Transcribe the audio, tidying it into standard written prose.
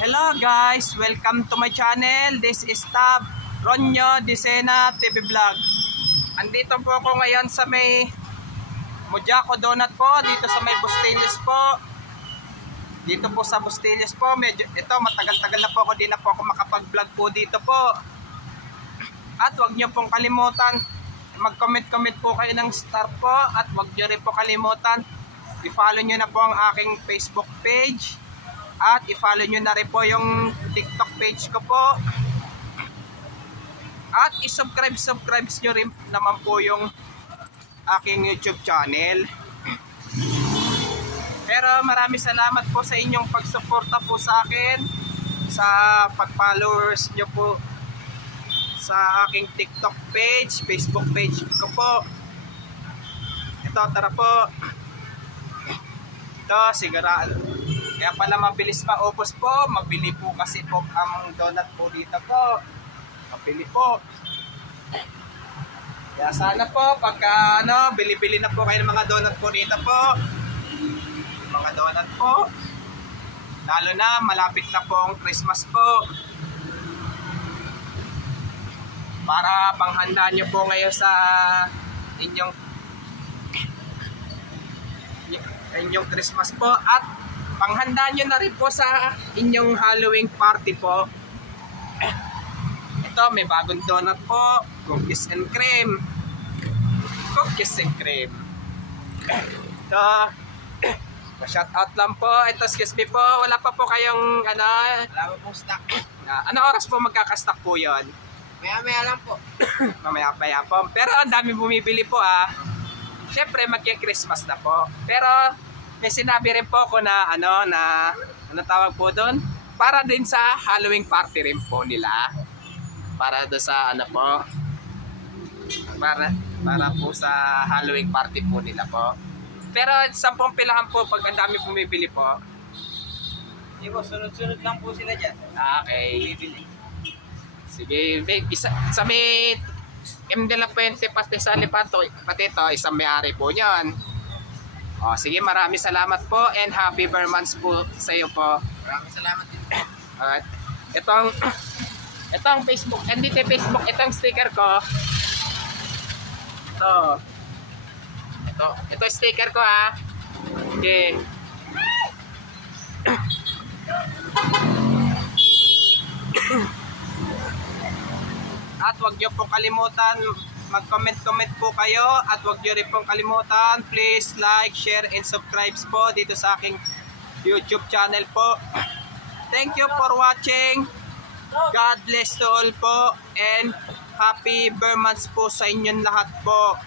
Hello guys, welcome to my channel. This is Tab Ronyo Disena TV Vlog. Andito po ako ngayon sa may Mojaco Donut po, dito sa may Bustillos po. Dito po sa Bustillos po, medyo ito matagal-tagal na po ako, di na po ako makapag-vlog po dito po. At wag niyo pong kalimutan mag-comment po kayo ng star po, at wag niyo rin po kalimutan i-follow niyo na po ang aking Facebook page. At i-follow nyo na rin po yung TikTok page ko po. At i-subscribe nyo rin naman po yung aking YouTube channel. Pero maraming salamat po sa inyong pagsuporta po sa akin, sa pag-followers nyo po sa aking TikTok page, Facebook page ko po. Ito, tara po. Ito, sigurado. Kaya pala mabilis maubos po, mabili po kasi po ang donut po dito po. Mabili po. Kaya sana po pagka bili-bili na po kayo ng mga donut po dito po. Mga donut po. Lalo na malapit na po ang Christmas po. Para panghanda nyo po ngayon sa inyong Christmas po, at panghanda nyo na rin po sa inyong Halloween party po. Ito, may bagong donut po, cookies and cream. Cookies and cream. Ito, shout out lang po. Ito, excuse me po, wala pa po kayong wala pa po stock. Ano oras po magkakastock po yon? Maya-maya lang po. Mamaya-maya po. Pero ang dami bumibili po Siyempre magki-Christmas na po. Pero may sinabi rin po ako na ano tawag po doon, para din sa Halloween party rin po nila. Para do sa para po sa Halloween party po nila po. Pero 10 pilahan po pag ang dami bumibili po. Hindi po, sunod-sunod lang po sila dyan. Okay. Sige, sa may M. de la Puente Pastel Lipato, pati ito, isang may-ari po niyan. O, sige, maraming salamat po and happy Burmans po sa iyo po. Maraming salamat din po. Alright. Itong Facebook, andito Facebook, itong sticker ko. Ito sticker ko Okay. At wag niyo pong kalimutan mag-comment po kayo, at wag niyo rin pong kalimutan, please like, share and subscribe po dito sa aking YouTube channel po. Thank you for watching. God bless to all po, and happy Burmans po sa inyong lahat po.